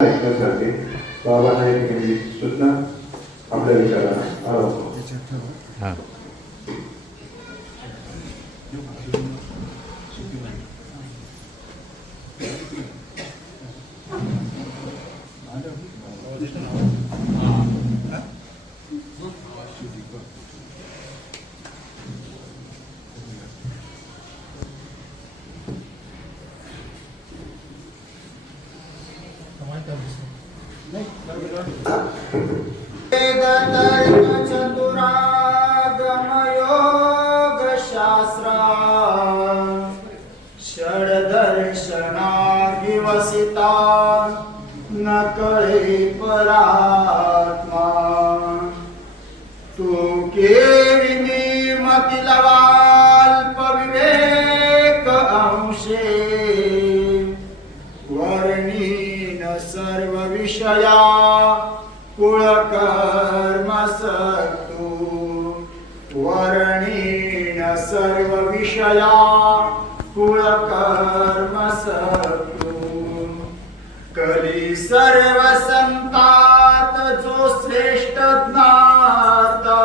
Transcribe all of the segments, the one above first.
ऐकण्यासाठी बाबांना एक सूचना आपल्या विचारांना आलो. हां चतुरागमयोगशास्त्रा षड्दर्शना विवसिता न कळे परात्मा तू केविनी मतिलवाल्प विवेक अंशे वर्णीन सर्व विषया कुळकर्म सक्तू वर्णीन सर्व विषया कुळकर्म सक्तू कली सर्व संतात जो श्रेष्ठ ज्ञाता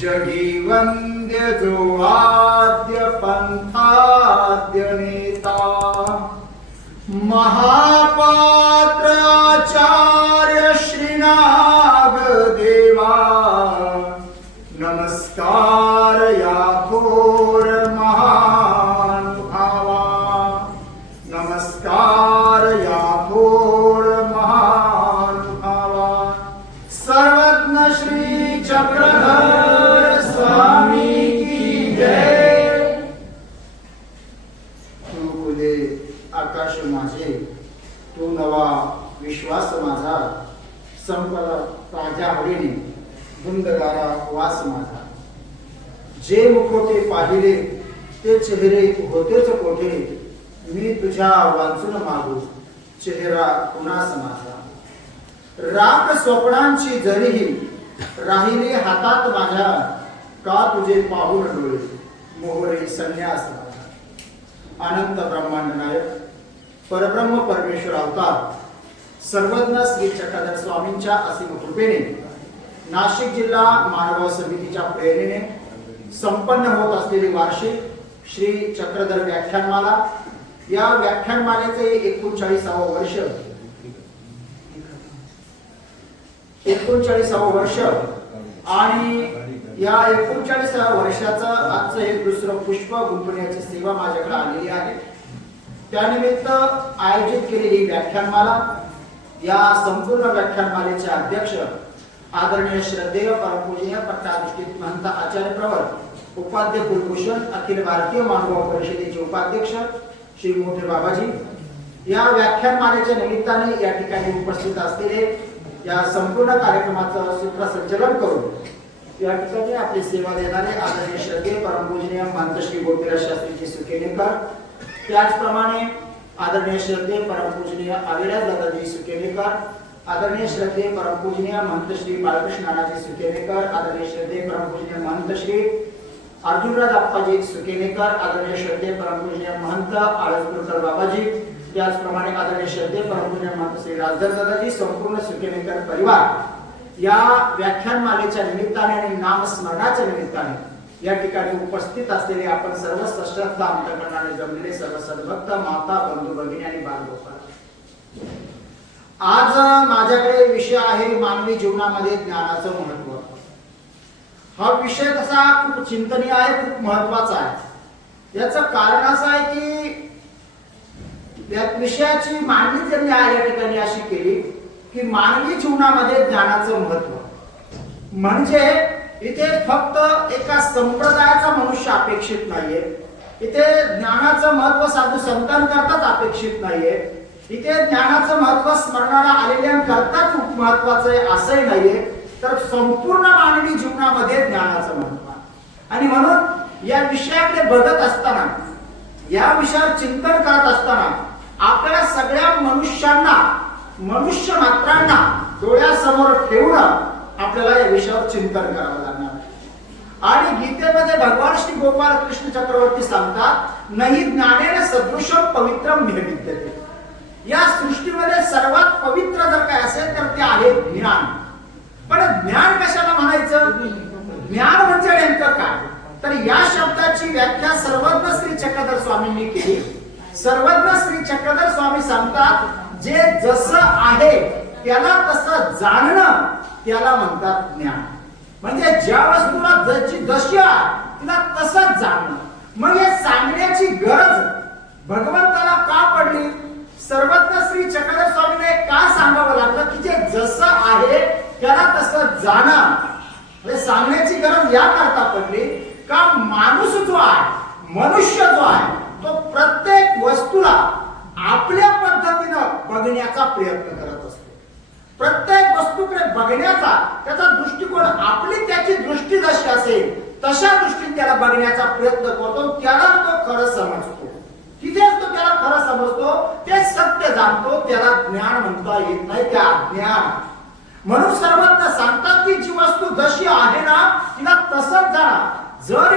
जगी वंद्य जो आद्य पंथाद्य नेता महापात्र आचार्य श्रीनाग देवा नमस्कार या थोर महानुभावा नमस्कार या थोर महानुभावा सर्वज्ञ श्री चक्रधर स्वामी की जय. तू खुले आकाश माझे तू नवा विश्वास माझा संपला ताज्या हवेने धुंदगारा वास माझा जे मुखोटे पाहिले ते चेहरे होतेच कोठे मी तुझ्या वाचून मागू चेहरा कुणास माझा राख स्वप्नांची जरीही राहिली हातात माझ्या का तुझे पाहून डोळे मोहरे संन्यास माझा अनंत ब्रह्मांड नायक परब्रह्म परमेश्वर अवतार सर्वज्ञ श्री चक्रधर स्वामींच्या असीम कृपेने नाशिक जिल्हा मानव समितीच्या प्रेरणेने संपन्न होत असलेली वार्षिक श्री चक्रधर व्याख्यानमाला या व्याख्यानमालेचे 39वे वर्ष 39वे वर्ष आणि या 39व्या वर्षाचं आजचं हे दुसरं पुष्प गुंफण्याची सेवा माझ्याकडे आलेली आहे. त्यानिमित्त आयोजित केलेली व्याख्यानमाला या संपूर्ण व्याख्यानमालेचे अध्यक्ष आदरणीय श्रद्धेय परमपूजनीय पट्टाधिष्ठित महंत आचार्य प्रवर उपाध्य कुलभूषण अखिल भारतीय मानव परिषदेचे उपाध्यक्ष श्री मोठे बाबाजी या व्याख्यानमालेच्या निमित्ताने या ठिकाणी उपस्थित असलेले या संपूर्ण कार्यक्रमाचं सूत्रसंचालन करून या ठिकाणी आपली सेवा देणारे आदरणीय श्रद्धेय परमपूजनीय महंत श्री गोपीनाथ शास्त्रीजी सुकेनेकर त्याचप्रमाणे आदरणीय श्रद्धेय परमपूजनीय अविराज दादाजी सुकेनेकर आदरणीय श्रद्धेय परमपूजनीय महंत श्री बाळकृष्ण नानाजी सुकेनेकर आदरणीय श्रद्धेय परमपूजनीय महंत श्री अर्जुनराज अप्पाजी सुकेनेकर आदरणीय श्रद्धेय परमपूजनीय महंत आळसपूरकर बाबाजी त्याचप्रमाणे आदरणीय श्रद्धेय परमपूजनीय महंत श्री राजधर दादाजी संपूर्ण सुकेनेकर परिवार या व्याख्यानमालेच्या निमित्ताने आणि नामस्मरणाच्या निमित्ताने या ठिकाणी उपस्थित असलेले आपण सर्व सशक्त अंतःकरणाने जमलेले सर्व सद्भक्त माता बंधू भगिनी आणि बालगोपाल. आज माझ्याकडे विषय आहे मानवी जीवनामध्ये ज्ञानाचं महत्व. हा विषय तसा खूप चिंतनीय आहे, खूप महत्वाचा आहे. याचं कारण असं आहे की या विषयाची मांडणी त्यांनी या ठिकाणी अशी केली की मानवी जीवनामध्ये ज्ञानाचं महत्व म्हणजे इथे फक्त एका संप्रदायाचा मनुष्य अपेक्षित नाहीये. इथे ज्ञानाचं महत्व साधू संतांकरताच अपेक्षित नाहीये. इथे ज्ञानाचं महत्व स्मरणाला आलेल्यांकरता खूप महत्वाचं आहे असंही नाहीये, तर संपूर्ण मानवी जीवनामध्ये ज्ञानाचं महत्व आहे. आणि म्हणून या विषयाकडे बघत असताना या विषयावर चिंतन करत असताना आपल्या सगळ्या मनुष्यांना मनुष्य मात्रांना डोळ्यासमोर ठेवून आपल्याला या विषयावर चिंतन करावं लागणार. आणि गीतेमध्ये भगवान श्री गोपाल कृष्ण चक्रवर्ती सांगतात, नाही ज्ञानेन सदृशम पवित्रम विद्यते. या सृष्टीमध्ये सर्वात पवित्र जर काय असेल तर ते आहे ज्ञान. पण ज्ञान कशाला म्हणायचं? ज्ञान म्हणजे नेमकं काय? तर या शब्दाची व्याख्या सर्वज्ञ श्री चक्रधर स्वामींनी केली. सर्वज्ञ श्री चक्रधर स्वामी सांगतात, जे जसं आहे त्याला तसं जाणणं त्याला म्हणतात ज्ञान. म्हणजे ज्या वस्तूला जशी आहे तिला तसंच जाणणं. मग हे सांगण्याची गरज भगवंताला का पडली? सर्वज्ञ श्री चक्रधर स्वामीने का सांगावं लागलं की जे जसं आहे त्याला तसं जाणं? म्हणजे सांगण्याची गरज या करता पडली का माणूस जो आहे, मनुष्य जो आहे, तो प्रत्येक वस्तूला आपल्या पद्धतीनं बघण्याचा प्रयत्न करत असतो. प्रत्येक वस्तूकडे बघण्याचा त्याचा दृष्टिकोन आपली त्याची दृष्टी जशी असेल तशा दृष्टीने त्याला बघण्याचा प्रयत्न करतो. त्याला तो खरं समजतो. तिथेच तो त्याला खरं समजतो, ते सत्य जाणतो. त्याला ज्ञान म्हणता येत नाही, त्या अज्ञान. म्हणून सर्वज्ञ सांगतात की जी वस्तू जशी आहे ना तिला तसंच जाणा. जर